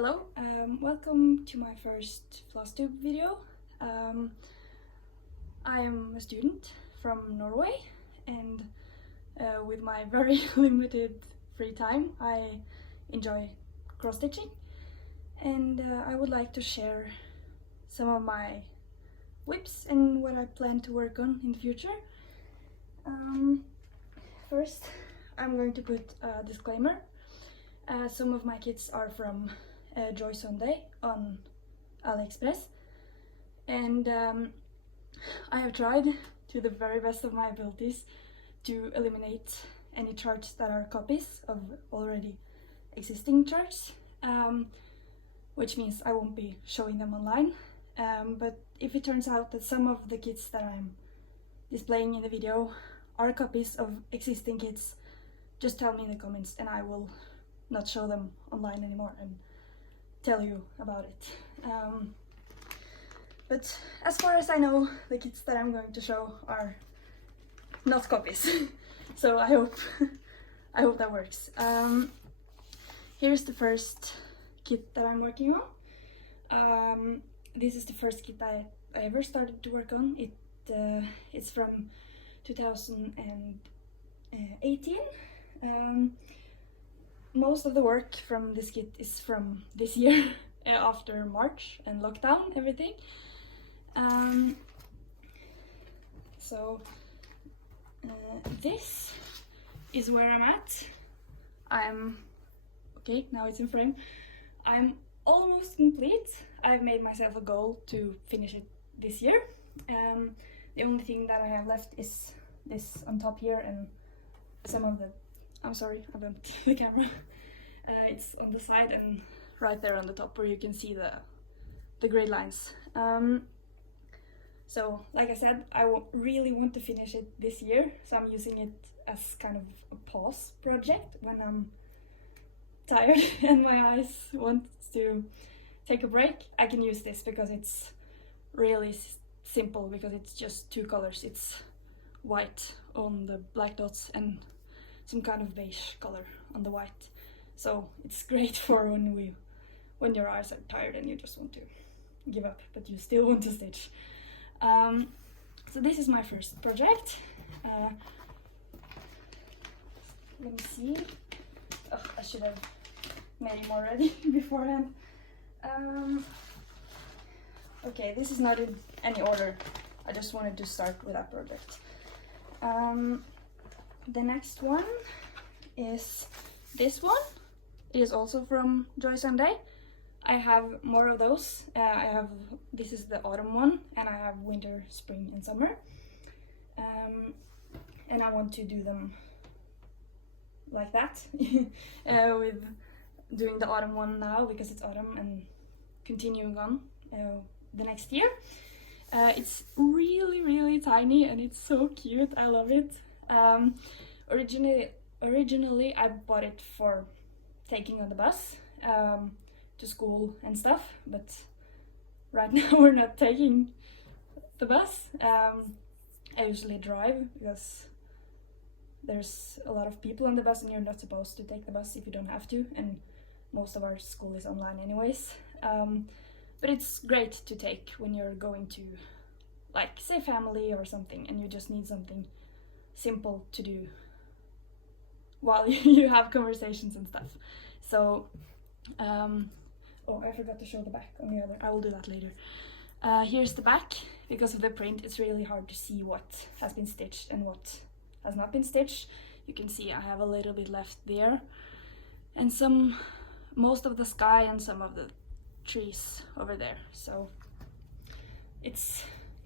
Hello, welcome to my first Flosstube video. I am a student from Norway, and with my very limited free time I enjoy cross-stitching, and I would like to share some of my whips and what I plan to work on in the future. First, I'm going to put a disclaimer. Some of my kits are from Joy Sunday on AliExpress, and I have tried to the very best of my abilities to eliminate any charts that are copies of already existing charts, which means I won't be showing them online. But if it turns out that some of the kits that I'm displaying in the video are copies of existing kits, just tell me in the comments and I will not show them online anymore and tell you about it. But as far as I know, the kits that I'm going to show are not copies. So I hope that works. Here's the first kit that I'm working on. This is the first kit I ever started to work on. It's from 2018. Most of the work from this kit is from this year, after March and lockdown, everything. This is where I'm at. Okay, now it's in frame. I'm almost complete. I've made myself a goal to finish it this year. The only thing that I have left is this on top here and some of the... I'm sorry, I bumped the camera. It's on the side and right there on the top where you can see the gray lines. So, like I said, I really want to finish it this year, so I'm using it as kind of a pause project when I'm tired and my eyes want to take a break. I can use this because it's really simple, because it's just two colors. It's white on the black dots and some kind of beige color on the white. So it's great for when your eyes are tired and you just want to give up, but you still want to stitch. So this is my first project. Let me see. Oh, I should have made him already beforehand. Okay, this is not in any order. I just wanted to start with that project. The next one is this one. It is also from Joy Sunday. I have more of those. This is the autumn one, and I have winter, spring, and summer. And I want to do them like that, with doing the autumn one now because it's autumn and continuing on the next year. It's really tiny and it's so cute. I love it. Originally I bought it for taking on the bus to school and stuff, but right now we're not taking the bus. I usually drive because there's a lot of people on the bus and you're not supposed to take the bus if you don't have to, and most of our school is online anyways. But it's great to take when you're going to, like, say family or something, and you just need something simple to do while you have conversations and stuff. So, oh, I forgot to show the back on the other. I will do that later. Here's the back. Because of the print, it's really hard to see what has been stitched and what has not been stitched. You can see I have a little bit left there, and most of the sky and some of the trees over there. So it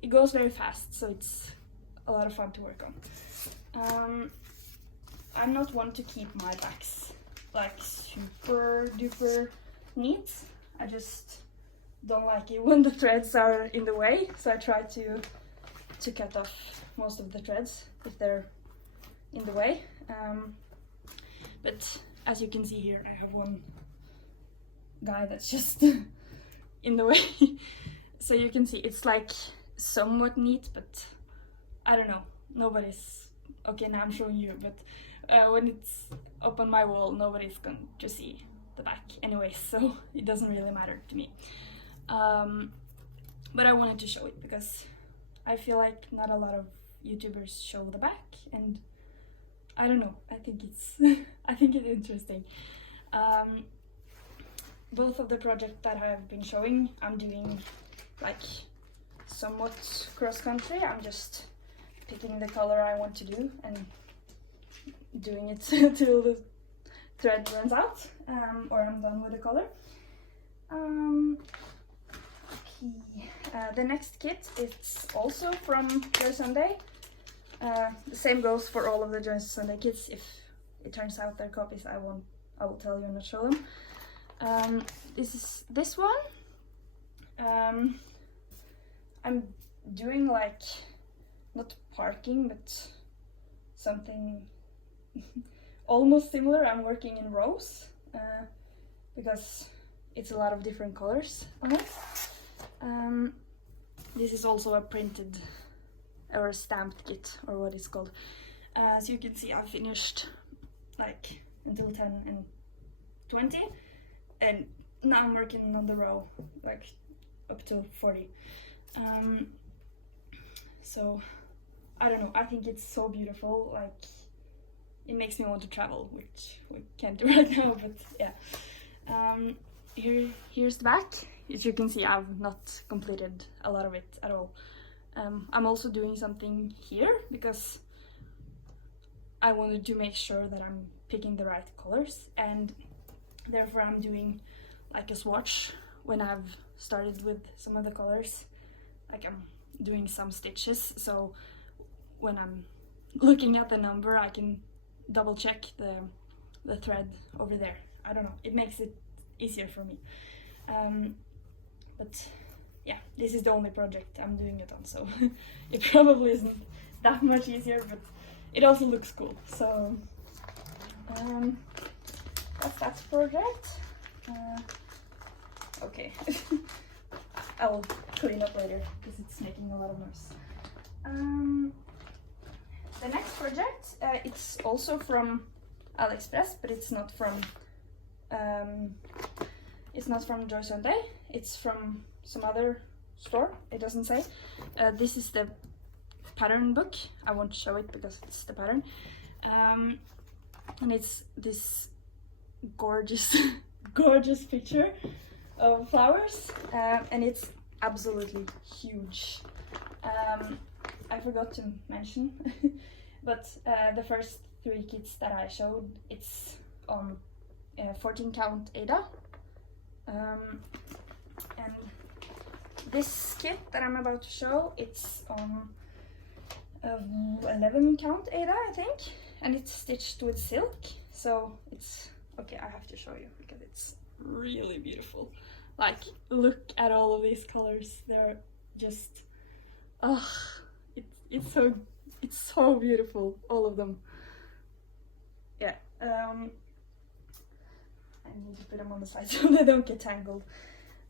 goes very fast, so it's a lot of fun to work on. I'm not one to keep my backs like super duper neat. I just don't like it when the threads are in the way, so I try to cut off most of the threads if they're in the way. But as you can see here, I have one guy that's just in the way. So you can see it's like somewhat neat, but I don't know, nobody's... Okay, now I'm showing you, but when it's up on my wall, nobody's going to see the back anyway, so it doesn't really matter to me. But I wanted to show it because I feel like not a lot of YouTubers show the back, and I don't know, I think it's I think it's interesting. Both of the projects that I have been showing, I'm doing like somewhat cross-country. I'm just picking the color I want to do and doing it till the thread runs out, or I'm done with the color. The next kit is also from Joy Sunday. The same goes for all of the Joy Sunday kits. If it turns out they're copies, I will tell you and not show them. This is this one. I'm doing like, not parking, but something almost similar. I'm working in rows because it's a lot of different colors on it. This is also a printed or a stamped kit, or what it's called. As you can see, I finished like until 10 and 20, and now I'm working on the row like up to 40. So I don't know, I think it's so beautiful. Like, it makes me want to travel, which we can't do right now, but yeah. Here's the back. As you can see, I've not completed a lot of it at all. I'm also doing something here because I wanted to make sure that I'm picking the right colors, and therefore I'm doing like a swatch when I've started with some of the colors. Like, I'm doing some stitches, so when I'm looking at the number I can double check the thread over there. I don't know, it makes it easier for me. But yeah, this is the only project I'm doing it on, so it probably isn't that much easier, but it also looks cool. So that's that project. Okay. I'll clean up later because it's making a lot of noise. The next project, it's also from AliExpress, but it's not from Joy Sunday. It's from some other store. It doesn't say. This is the pattern book. I won't show it because it's the pattern. And it's this gorgeous, gorgeous picture of flowers, and it's absolutely huge. I forgot to mention, but the first 3 kits that I showed, it's on 14 count Ada, and this kit that I'm about to show, it's on 11 count Ada, I think, and it's stitched with silk. So it's okay, I have to show you because it's really beautiful. Like, look at all of these colors. They're just, it's so beautiful, all of them. Yeah, I need to put them on the side so they don't get tangled.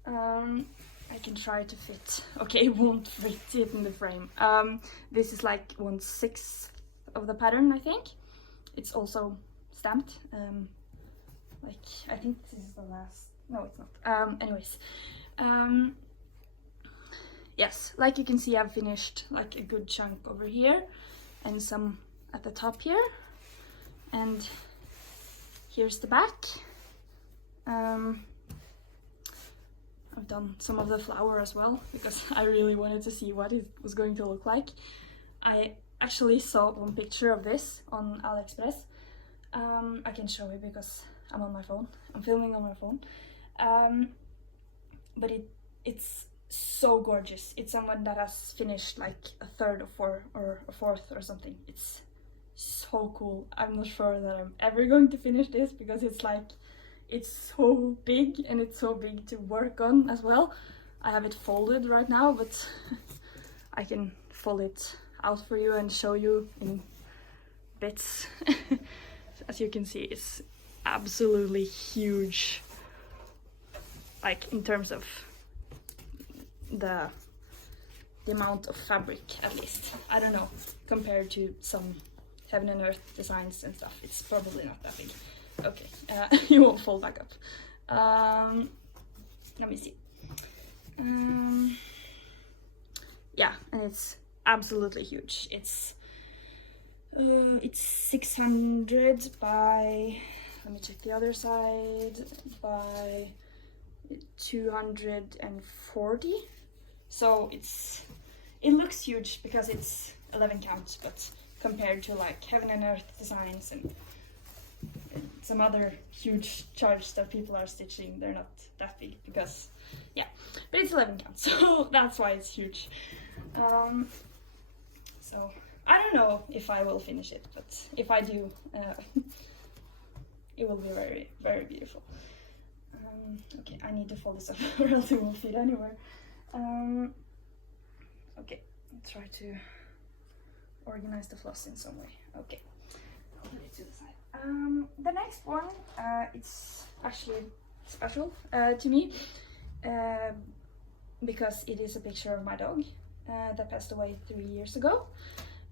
I can try to fit. Okay, it won't fit in the frame. This is like 1/6 of the pattern, I think. It's also stamped. Like, I think this is the last. No, it's not. Anyways, yes, like you can see, I've finished like a good chunk over here and some at the top here, and here's the back. I've done some of the flower as well because I really wanted to see what it was going to look like. I actually saw one picture of this on AliExpress. I can show it because I'm on my phone. I'm filming on my phone. But it's so gorgeous. It's someone that has finished like a third or a fourth or something. It's so cool. I'm not sure that I'm ever going to finish this because it's like, it's so big, and it's so big to work on as well. I have it folded right now, but I can fold it out for you and show you in bits. As you can see, it's absolutely huge, like in terms of the amount of fabric, at least. I don't know, compared to some Heaven and Earth designs and stuff, it's probably not that big. Okay, you won't fold back up. Let me see. Yeah, and it's absolutely huge. It's 600 by, let me check the other side, by 240. So it looks huge because it's 11 count, but compared to like Heaven and Earth designs and some other huge charts that people are stitching, they're not that big because, yeah, but it's 11 count, so that's why it's huge. So I don't know if I will finish it, but if I do, it will be very, very beautiful. Okay, I need to fold this up or else it won't fit anywhere. Okay, I'll try to organize the floss in some way. Okay, I'll put it to the side. The next one, it's actually special to me because it is a picture of my dog that passed away 3 years ago.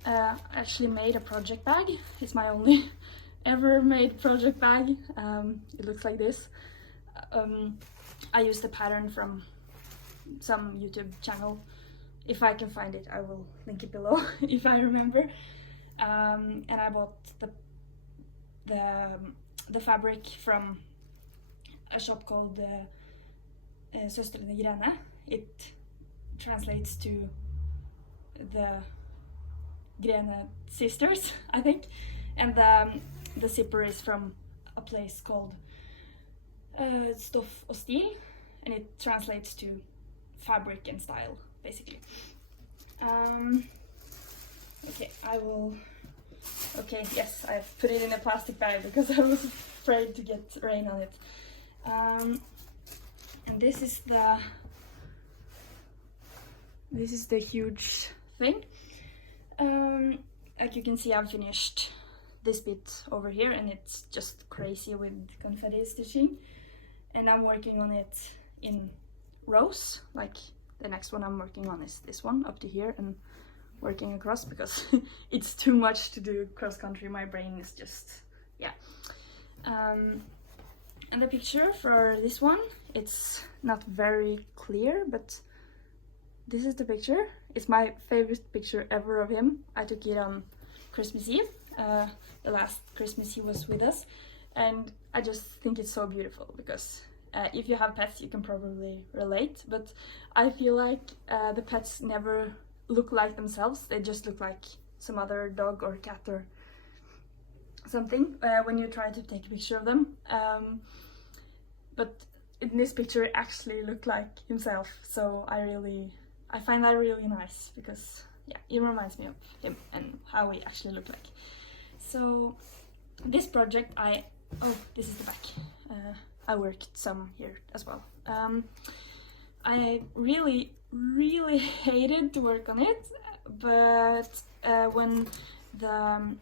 I actually made a project bag. It's my only ever made project bag. It looks like this. I used the pattern from some YouTube channel. If I can find it, I will link it below if I remember. And I bought the fabric from a shop called Søstrene Grene. It translates to the Grene sisters, I think. And the zipper is from a place called Stoff og Stil, and it translates to fabric and style, basically. Okay, I will. Okay, yes, I've put it in a plastic bag because I was afraid to get rain on it. And this is the huge thing. Like you can see, I've finished this bit over here, and it's just crazy with confetti stitching. And I'm working on it in rows. Like the next one I'm working on is this one up to here, and working across because it's too much to do cross country. My brain is just, yeah. And the picture for this one, it's not very clear, but this is the picture. It's my favorite picture ever of him. I took it on Christmas Eve, the last Christmas he was with us, and I just think it's so beautiful because if you have pets you can probably relate, but I feel like the pets never look like themselves. They just look like some other dog or cat or something when you try to take a picture of them. But in this picture it actually looked like himself, so I find that really nice because, yeah, it reminds me of him and how he actually looked like. So this project, oh, this is the back. I worked some here as well. I really hated to work on it, but when the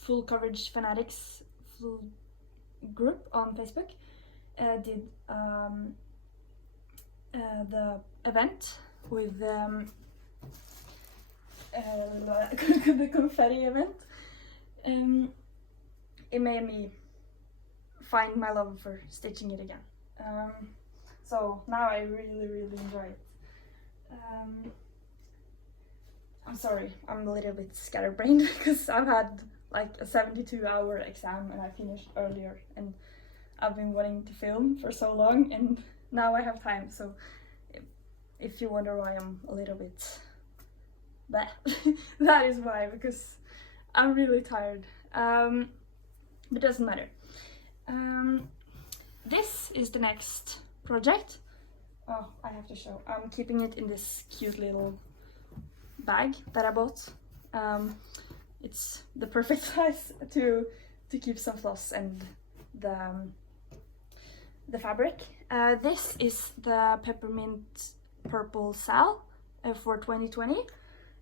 full coverage fanatics group on Facebook did the event with the confetti event, it made me find my love for stitching it again. So now I really enjoy it. I'm sorry, I'm a little bit scatterbrained because I've had like a 72-hour exam and I finished earlier, and I've been wanting to film for so long, and now I have time. So if you wonder why I'm a little bit blah, that is why, because I'm really tired. But it doesn't matter. This is the next project. Oh, I have to show. I'm keeping it in this cute little bag that I bought. It's the perfect size to keep some floss and the fabric. This is the Peppermint Purple Sal for 2020,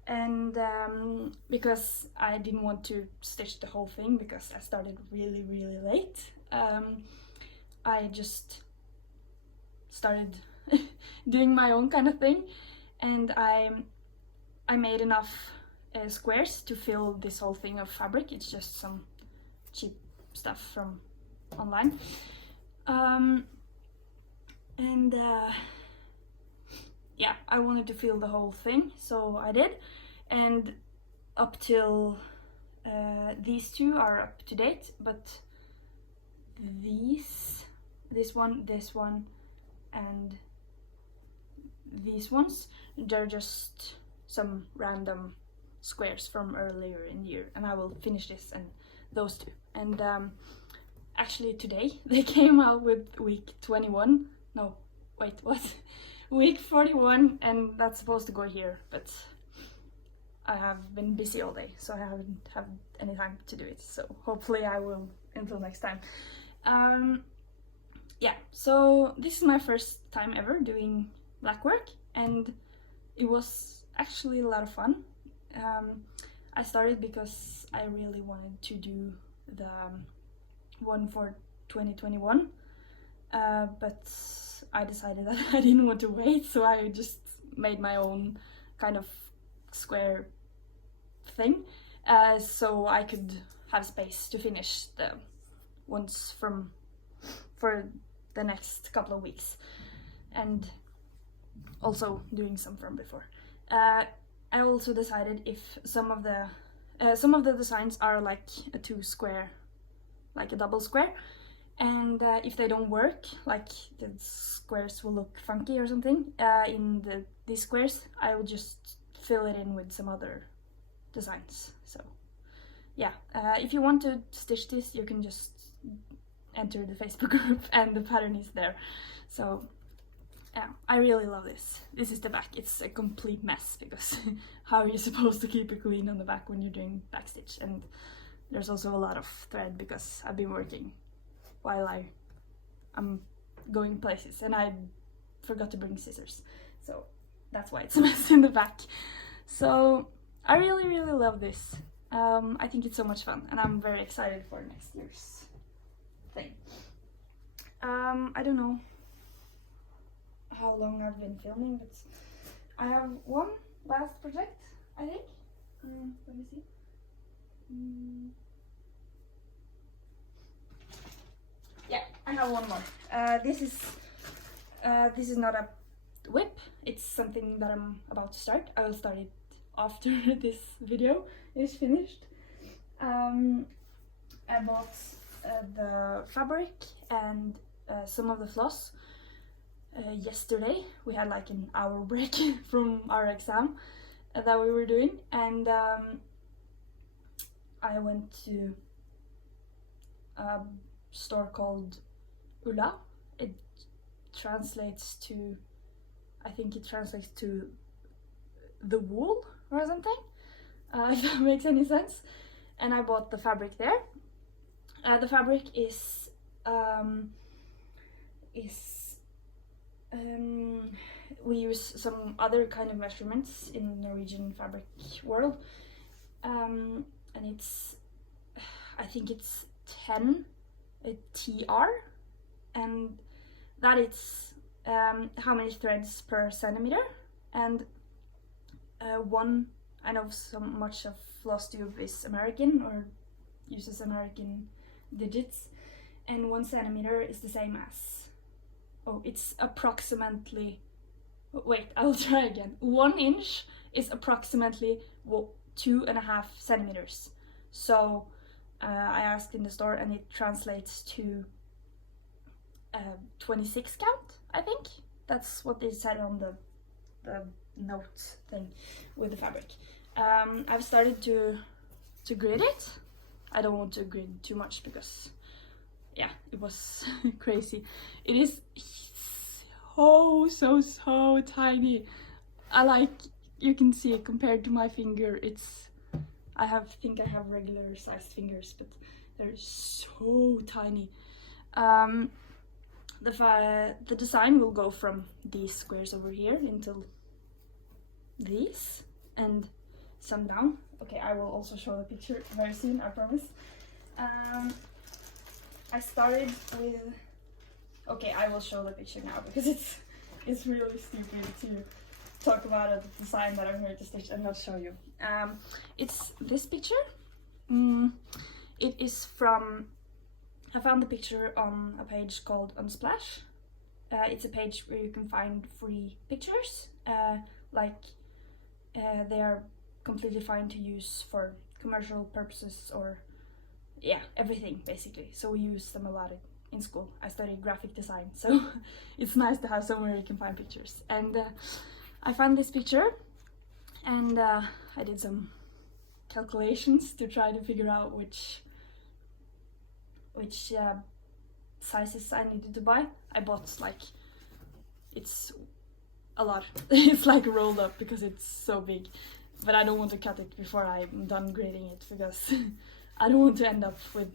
and because I didn't want to stitch the whole thing because I started really late, I just started doing my own kind of thing, and I made enough squares to fill this whole thing of fabric. It's just some cheap stuff from online. Yeah, I wanted to fill the whole thing, so I did. And up till these two are up to date, but this one, and these ones, they're just some random squares from earlier in the year, and I will finish this and those two. And actually today they came out with week 21. No, wait, what? Week 41, and that's supposed to go here, but I have been busy all day, so I haven't had any time to do it, so hopefully I will until next time. Yeah, so this is my first time ever doing blackwork, and it was actually a lot of fun. I started because I really wanted to do the one for 2021, but I decided that I didn't want to wait, so I just made my own kind of square thing, so I could have space to finish the ones for the next couple of weeks, and also doing some from before. I also decided if some of the designs are like a two square, like a double square, and if they don't work, like the squares will look funky or something in these squares, I will just fill it in with some other designs. So yeah, if you want to stitch this, you can just enter the Facebook group and the pattern is there. So yeah, I really love this. This is the back. It's a complete mess because how are you supposed to keep it clean on the back when you're doing backstitch? And there's also a lot of thread because I've been working while I'm going places, and I forgot to bring scissors, so that's why it's a mess in the back. So I really love this. I think it's so much fun, and I'm very excited for next year's thing. I don't know how long I've been filming, but I have one last project, I think. Let me see. Yeah, I have one more. This is not a whip. It's something that I'm about to start. I will start it after this video is finished. I bought the fabric and some of the floss yesterday. We had like an hour break from our exam that we were doing, and I went to a store called Ulla. It translates to, I think it translates to the wool or something, if that makes any sense. And I bought the fabric there. The fabric is we use some other kind of measurements in Norwegian fabric world, and it's, I think it's 10 TR, and that is how many threads per centimeter. And one, I know so much of Flosstube is American or uses American digits, and 1 centimeter is the same as, oh, it's approximately, wait, I'll try again. 1 inch is approximately 2.5 centimeters. So I asked in the store, and it translates to 26 count, I think. That's what they said on the note thing with the fabric. I've started to grid it. I don't want to grid too much because, yeah, it was crazy. It is so tiny. You can see it compared to my finger. I think I have regular sized fingers, but they're so tiny. The design will go from these squares over here until these, and some down. Okay, I will also show the picture very soon, I promise. I started with, okay, I will show the picture now because it's really stupid talk about a design that I'm going to stitch and not show you. It's this picture. It is from, I found the picture on a page called Unsplash. It's a page where you can find free pictures, they are completely fine to use for commercial purposes or yeah, everything basically. So we use them a lot in school. I studied graphic design, so it's nice to have somewhere you can find pictures. And I found this picture, and I did some calculations to try to figure out which sizes I needed to buy. I bought like, it's a lot. It's like rolled up because it's so big, but I don't want to cut it before I'm done grading it because I don't want to end up with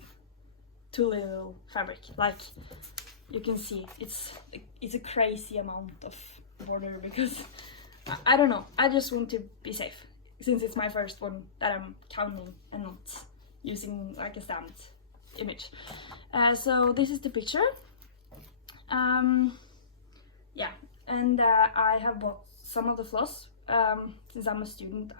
too little fabric. Like you can see, it's a crazy amount of border because I don't know, I just want to be safe since it's my first one that I'm counting and not using like a stamped image. So this is the picture. Yeah, and I have bought some of the floss. Since I'm a student,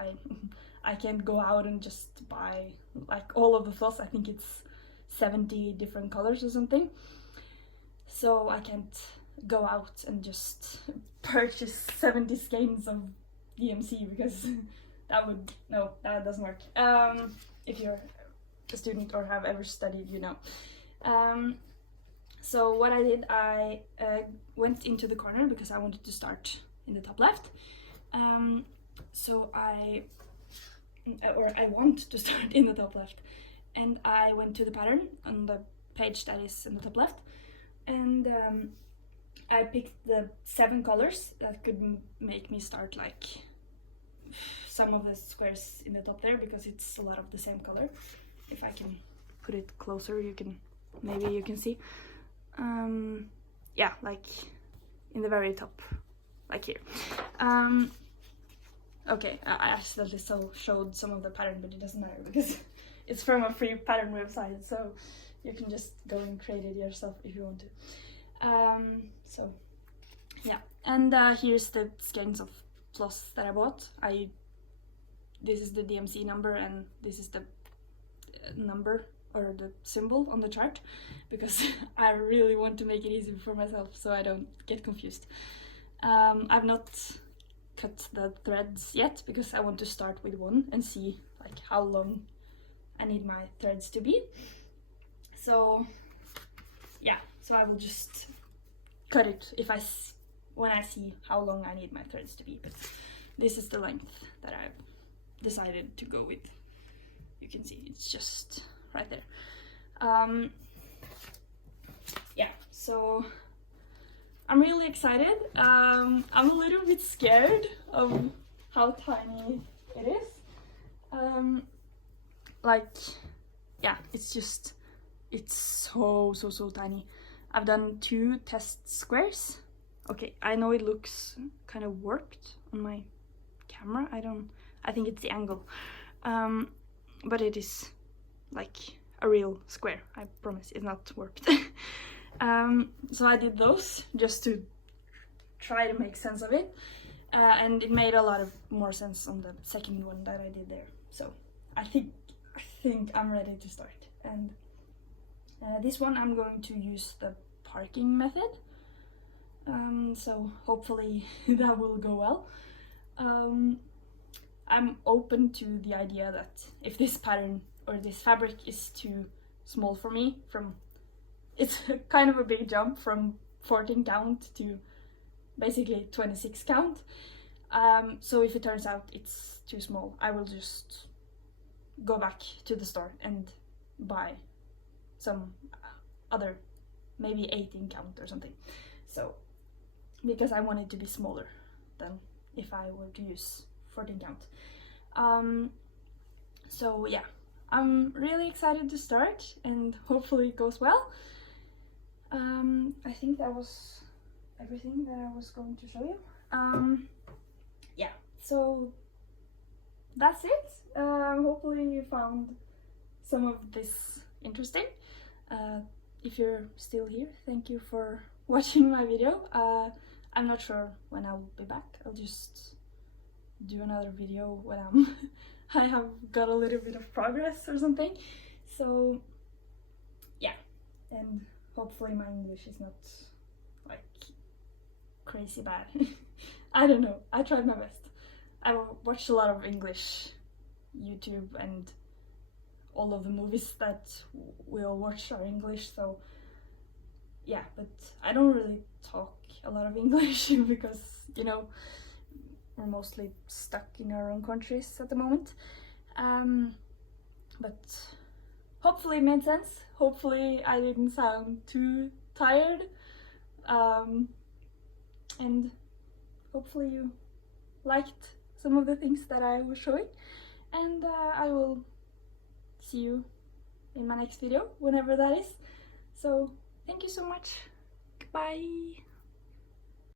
I can't go out and just buy like all of the floss. I think it's 70 different colors or something. So I can't go out and just purchase 70 skeins of DMC because that doesn't work. If you're a student or have ever studied, you know. So what I did, I went into the corner because I wanted to start in the top left. So I want to start in the top left, and I went to the pattern on the page that is in the top left, and I picked the 7 colors that could make me start like some of the squares in the top there because it's a lot of the same color. If I can put it closer, maybe you can see. Yeah, like in the very top, like here. Okay, I accidentally showed some of the pattern, but it doesn't matter because it's from a free pattern website, so you can just go and create it yourself if you want to. So yeah, and here's the skeins of floss that I bought. This is the DMC number, and this is the number or the symbol on the chart because I really want to make it easy for myself so I don't get confused. I've not cut the threads yet because I want to start with one and see like how long I need my threads to be. So yeah, so I will just cut it when I see how long I need my threads to be. But this is the length that I've decided to go with. You can see it's just right there. Yeah, so I'm really excited. I'm a little bit scared of how tiny it is. Like, yeah, it's so tiny. I've done 2 test squares. Okay, I know it looks kind of warped on my camera. I think it's the angle. But it is like a real square. I promise it's not warped. So I did those just to try to make sense of it, and it made a lot of more sense on the second one that I did there. So I think I'm ready to start. And this one I'm going to use the parking method. So hopefully that will go well. I'm open to the idea that if this pattern or this fabric is too small for me, it's kind of a big jump from 14 count to basically 26 count. So if it turns out it's too small, I will just go back to the store and buy some other, maybe 18 count or something. So, because I want it to be smaller than if I were to use 14 count. So yeah, I'm really excited to start and hopefully it goes well. I think that was everything that I was going to show you. Yeah, so that's it. Hopefully you found some of this interesting. If you're still here, thank you for watching my video. I'm not sure when I will be back. I'll just do another video when I have got a little bit of progress or something. So yeah, and hopefully my English is not like crazy bad. I don't know, I tried my best. I watched a lot of English YouTube, and all of the movies that we all watch are English, so yeah, but I don't really talk a lot of English because, you know, we're mostly stuck in our own countries at the moment. But hopefully it made sense. Hopefully I didn't sound too tired. And hopefully you liked some of the things that I was showing. And I will see you in my next video, whenever that is. So thank you so much. Goodbye.